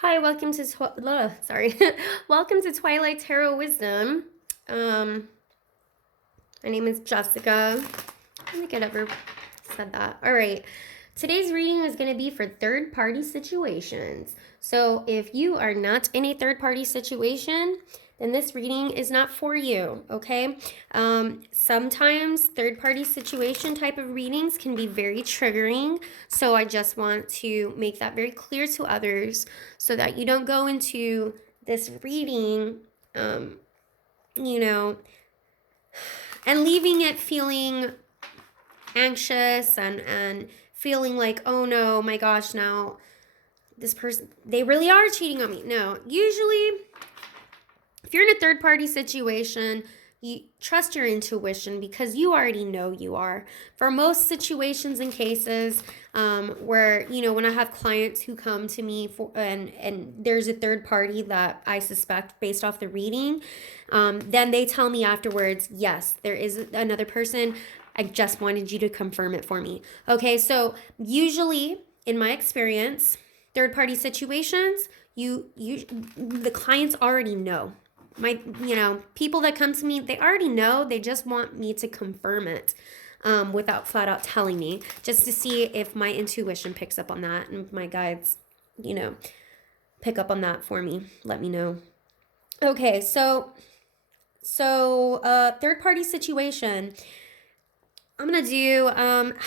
Hi, welcome to welcome to Twilight Tarot Wisdom. My name is Jessica. I don't think I'd ever said that. All right. Today's reading is going to be for third-party situations. So if you are not in a third-party situation, then this reading is not for you, okay? Sometimes third-party situation type of readings can be very triggering, so I just want to make that very clear to others so that you don't go into this reading, you know, and leaving it feeling anxious and feeling like, oh no, my gosh, now this person, they really are cheating on me. No, usually if you're in a third party situation, you trust your intuition because you already know you are. For most situations and cases where, when I have clients who come to me and there's a third party that I suspect based off the reading, then they tell me afterwards, yes, there is another person. I just wanted you to confirm it for me. Okay, so usually in my experience, third party situations, the clients already know. People that come to me, they already know. They just want me to confirm it without flat out telling me, just to see if my intuition picks up on that and my guides, pick up on that for me. Let me know. Okay, so third party situation. I'm going to do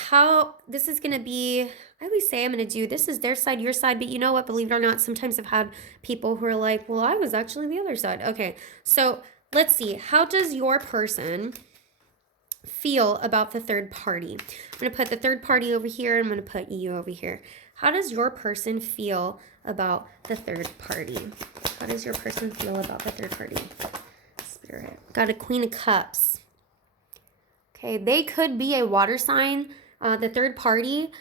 how this is going to be. I always say I'm going to do this is their side, your side. But you know what? Believe it or not, sometimes I've had people who are like, well, I was actually the other side. Okay, so let's see. How does your person feel about the third party? I'm going to put the third party over here. I'm going to put you over here. How does your person feel about the third party? How does your person feel about the third party? Spirit. Got a Queen of Cups. Okay, they could be a water sign. The third party,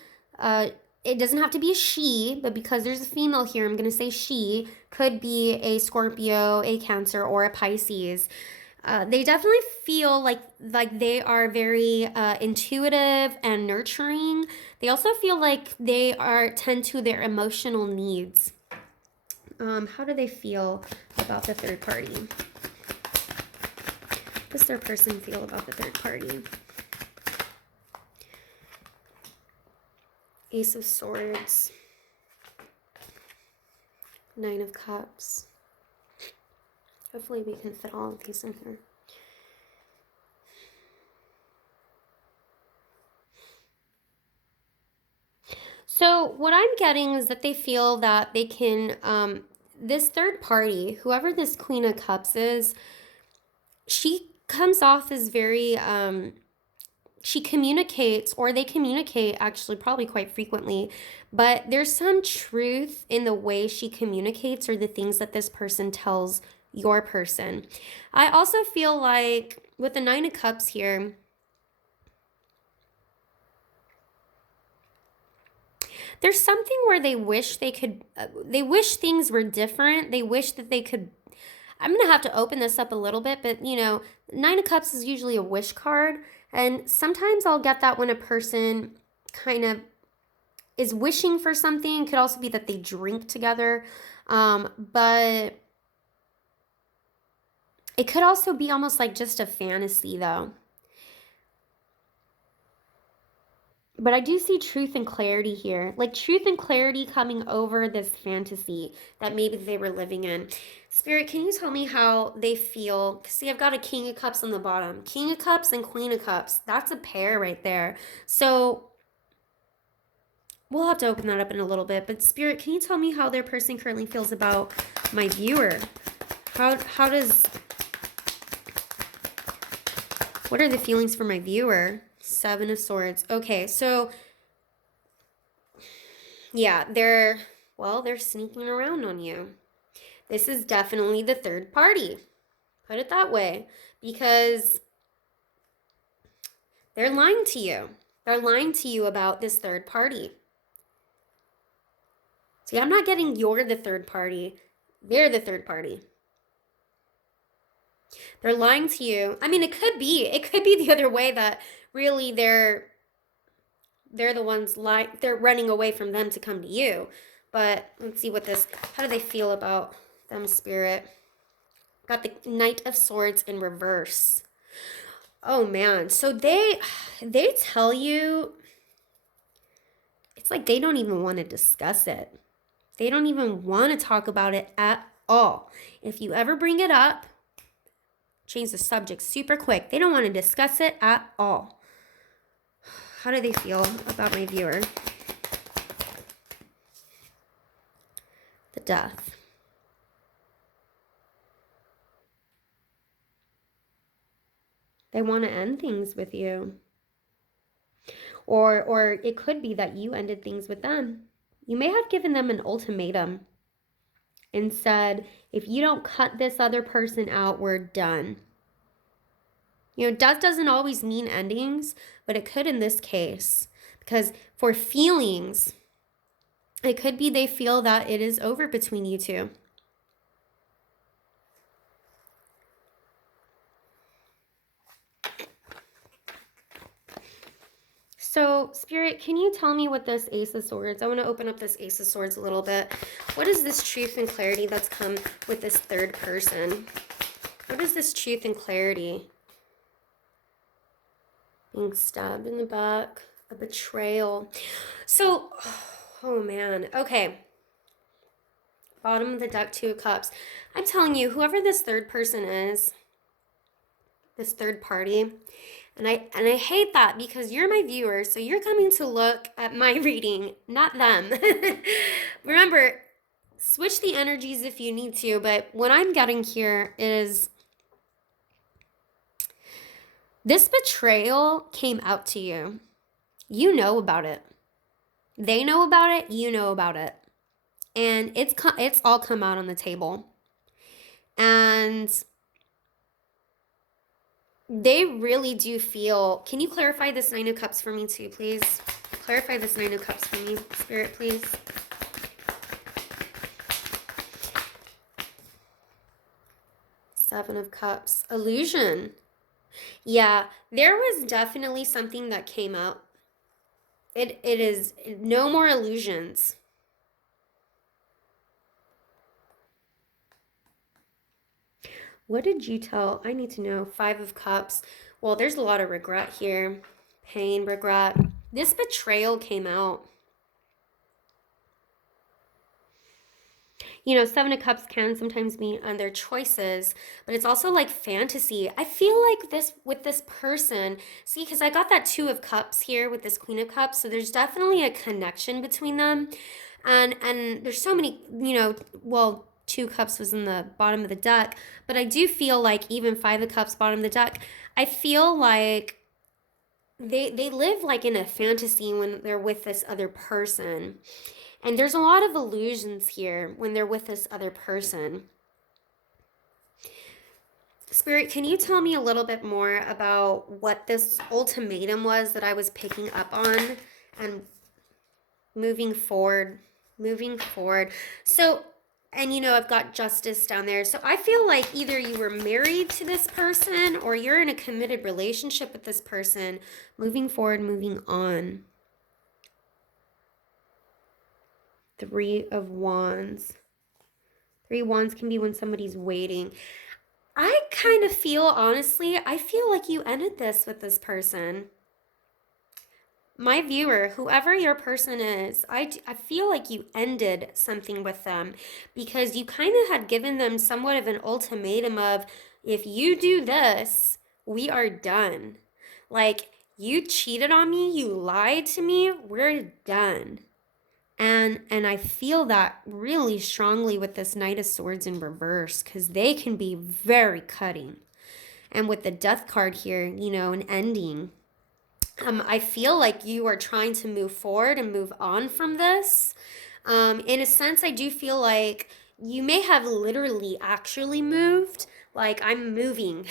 it doesn't have to be a she, but because there's a female here, I'm going to say she, could be a Scorpio, a Cancer, or a Pisces. They definitely feel like they are very intuitive and nurturing. They also feel like they tend to their emotional needs. How do they feel about the third party? How does their person feel about the third party? Ace of Swords. Nine of Cups. Hopefully we can fit all of these in here. So what I'm getting is that they feel that they can, this third party, whoever this Queen of Cups is, she comes off as very, she communicates, or they communicate actually probably quite frequently, but there's some truth in the way she communicates or the things that this person tells your person. I also feel like with the Nine of Cups here, there's something where they wish they wish things were different. They wish that they could, I'm going to have to open this up a little bit, but Nine of Cups is usually a wish card. And sometimes I'll get that when a person kind of is wishing for something. It could also be that they drink together. But it could also be almost like just a fantasy, though. But I do see truth and clarity here. Like truth and clarity coming over this fantasy that maybe they were living in. Spirit, can you tell me how they feel? See, I've got a King of Cups on the bottom. King of Cups and Queen of Cups. That's a pair right there. So we'll have to open that up in a little bit. But Spirit, can you tell me how their person currently feels about my viewer? How does... What are the feelings for my viewer? Seven of Swords. Okay, so yeah, they're sneaking around on you. This is definitely the third party. Put it that way. Because they're lying to you. They're lying to you about this third party. See, I'm not getting you're the third party. They're the third party. They're lying to you. I mean, it could be the other way, that really they're the ones they're running away from them to come to you. But let's see how do they feel about them, Spirit? Got the Knight of Swords in reverse. Oh man, so they tell you, it's like they don't even want to discuss it. They don't even want to talk about it at all. If you ever bring it up, change the subject super quick. They don't want to discuss it at all. How do they feel about my viewer? The Death. They want to end things with you. Or it could be that you ended things with them. You may have given them an ultimatum and said, if you don't cut this other person out, we're done. You know, death doesn't always mean endings, but it could in this case. Because for feelings, it could be they feel that it is over between you two. So, Spirit, can you tell me what this Ace of Swords, I want to open up this Ace of Swords a little bit. What is this truth and clarity that's come with this third person? What is this truth and clarity? Being stabbed in the back, a betrayal. So, oh man, okay. Bottom of the deck, Two of Cups. I'm telling you, whoever this third person is, this third party, and I hate that because you're my viewer, so you're coming to look at my reading, not them. Remember, switch the energies if you need to, but what I'm getting here is this betrayal came out to you. You know about it. They know about it, you know about it. And it's all come out on the table. And they really do feel, can you clarify this Nine of Cups for me too, please? Clarify this Nine of Cups for me, Spirit, please. Seven of Cups, illusion. Yeah, there was definitely something that came out. It is no more illusions. What did you tell? I need to know. Five of Cups. Well, there's a lot of regret here. Pain, regret. This betrayal came out. You know, Seven of Cups can sometimes mean on their choices, but it's also like fantasy. I feel like this with this person, see, because I got that Two of Cups here with this Queen of Cups, so there's definitely a connection between them. And there's so many, you know, well, Two Cups was in the bottom of the deck, but I do feel like even Five of Cups, bottom of the deck, I feel like they live like in a fantasy when they're with this other person. And there's a lot of illusions here when they're with this other person. Spirit, can you tell me a little bit more about what this ultimatum was that I was picking up on and moving forward? So, and you know, I've got Justice down there. So I feel like either you were married to this person or you're in a committed relationship with this person. Moving forward, moving on. Three of Wands. Three of Wands can be when somebody's waiting. I kind of feel, honestly, I feel like you ended this with this person. My viewer, whoever your person is, I feel like you ended something with them because you kind of had given them somewhat of an ultimatum of, if you do this, we are done. Like, you cheated on me, you lied to me, we're done. And I feel that really strongly with this Knight of Swords in reverse because they can be very cutting. And with the Death card here, you know, an ending. I feel like you are trying to move forward and move on from this. In a sense, I do feel like you may have literally actually moved. Like, I'm moving.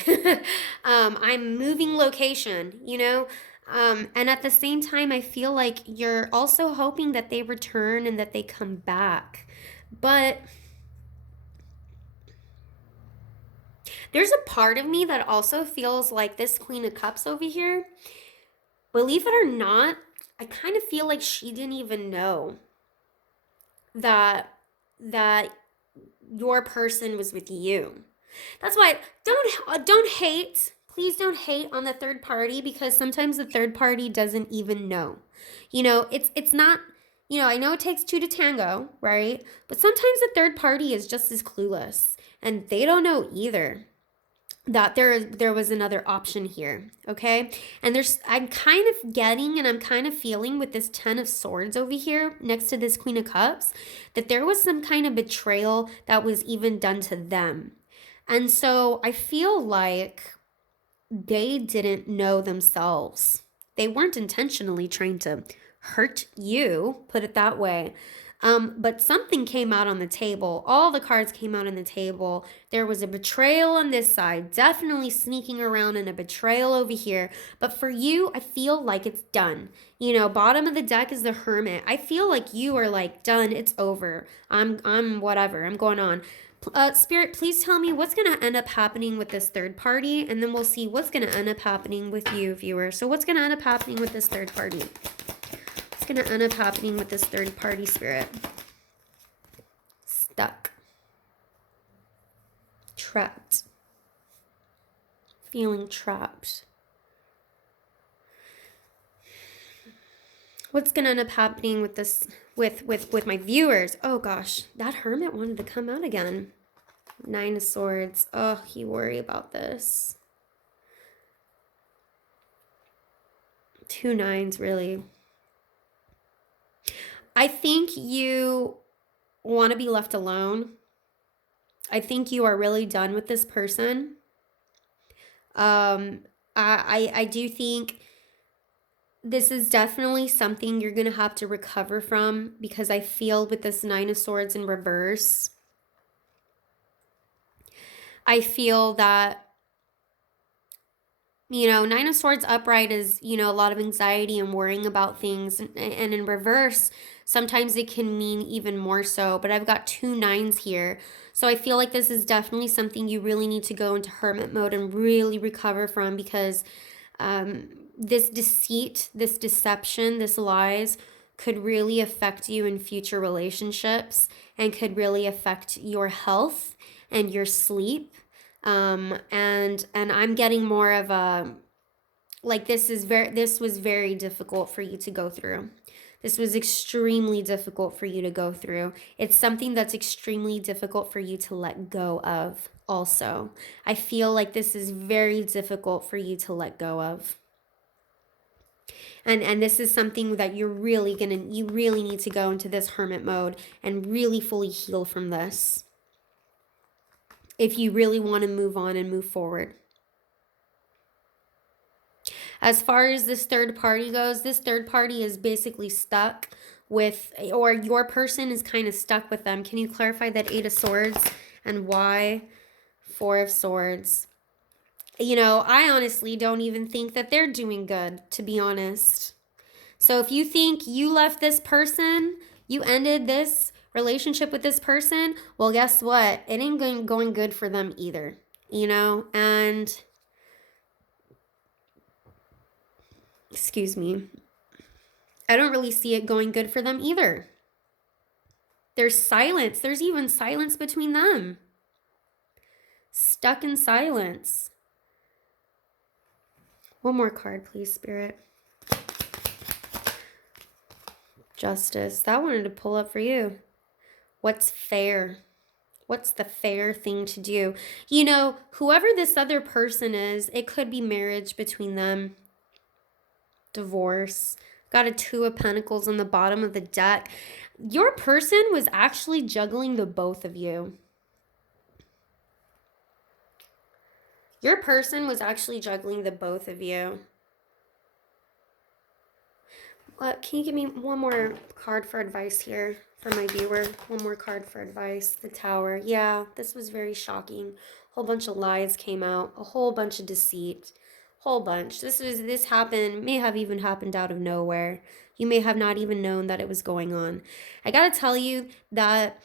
I'm moving location, you know? And at the same time, I feel like you're also hoping that they return and that they come back. But there's a part of me that also feels like this Queen of Cups over here, believe it or not, I kind of feel like she didn't even know. that your person was with you. That's why don't hate. Please don't hate on the third party, because sometimes the third party doesn't even know. You know, it's not, you know, I know it takes two to tango, right? But sometimes the third party is just as clueless, and they don't know either that there was another option here, okay? And I'm kind of getting and I'm kind of feeling with this 10 of Swords over here next to this Queen of Cups that there was some kind of betrayal that was even done to them. And so I feel like they didn't know themselves. They weren't intentionally trying to hurt you, put it that way. But something came out on the table. All the cards came out on the table. There was a betrayal on this side, definitely sneaking around, and a betrayal over here. But for you, I feel like it's done. You know, bottom of the deck is the Hermit. I feel like you are like done. It's over. I'm whatever. I'm going on. Spirit, please tell me what's going to end up happening with this third party, and then we'll see what's going to end up happening with you, viewer. So what's going to end up happening with this third party? What's going to end up happening with this third party, Spirit? Stuck. Trapped. Feeling trapped. What's going to end up happening with this, with my viewers? Oh gosh, that Hermit wanted to come out again. 9 of Swords. Oh, you worry about this. 2 9s, really. I think you want to be left alone. I think you are really done with this person. I do think this is definitely something you're going to have to recover from, because I feel with this 9 of Swords in reverse, I feel that, you know, 9 of Swords upright is, you know, a lot of anxiety and worrying about things. And in reverse, sometimes it can mean even more so. But I've got 2 9s here. So I feel like this is definitely something you really need to go into hermit mode and really recover from, because this deceit, this deception, this lies could really affect you in future relationships, and could really affect your health and your sleep. And I'm getting more of a, like, this was very difficult for you to go through. This was extremely difficult for you to go through. It's something that's extremely difficult for you to let go of also. I feel like this is very difficult for you to let go of. And this is something that you really need to go into this hermit mode and really fully heal from this, if you really want to move on and move forward. As far as this third party goes, this third party is basically stuck with, or your person is kind of stuck with them. Can you clarify that 8 of Swords and why 4 of Swords? You know, I honestly don't even think that they're doing good, to be honest. So if you think you left this person, you ended this relationship with this person, well, guess what? It ain't going good for them either, you know? And, excuse me, I don't really see it going good for them either. There's silence. There's even silence between them. Stuck in silence. One more card, please, Spirit. Justice. That wanted to pull up for you. What's fair? What's the fair thing to do? You know, whoever this other person is, it could be marriage between them. Divorce. Got a 2 of Pentacles on the bottom of the deck. Your person was actually juggling the both of you. Your person was actually juggling the both of you. Can you give me one more card for advice here for my viewer? One more card for advice. The Tower. Yeah, this was very shocking. A whole bunch of lies came out. A whole bunch of deceit. Whole bunch. This happened, may have even happened out of nowhere. You may have not even known that it was going on. I gotta tell you that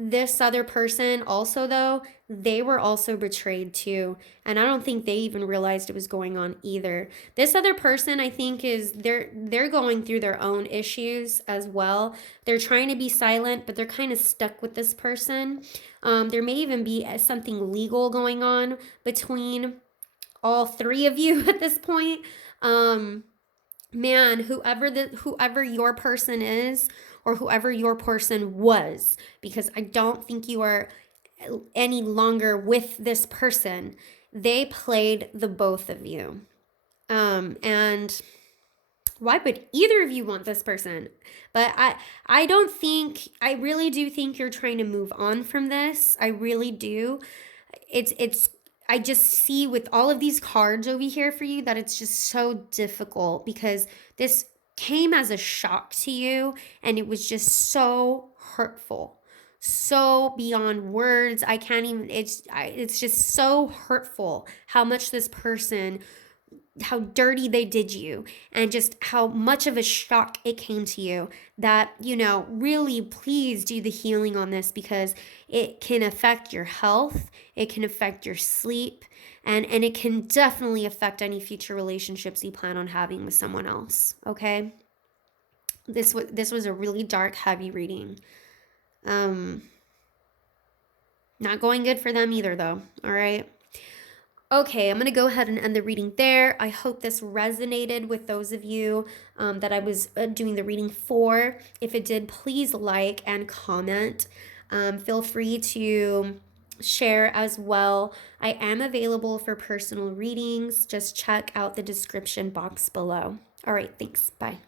This other person also, though, they were also betrayed too. And I don't think they even realized it was going on either. This other person, I think, they're going through their own issues as well. They're trying to be silent, but they're kind of stuck with this person. There may even be something legal going on between all three of you at this point. Man, whoever your person is, or whoever your person was, because I don't think you are any longer with this person. They played the both of you. And why would either of you want this person? But I don't think, I really do think you're trying to move on from this. I really do. I just see with all of these cards over here for you that it's just so difficult, because this came as a shock to you and it was just so hurtful, so beyond words. I can't even, it's just so hurtful how much this person, how dirty they did you, and just how much of a shock it came to you, that, really please do the healing on this, because it can affect your health, it can affect your sleep, and it can definitely affect any future relationships you plan on having with someone else, okay? This was a really dark, heavy reading. Not going good for them either, though, all right? Okay, I'm going to go ahead and end the reading there. I hope this resonated with those of you that I was doing the reading for. If it did, please like and comment. Feel free to share as well. I am available for personal readings. Just check out the description box below. All right, thanks. Bye.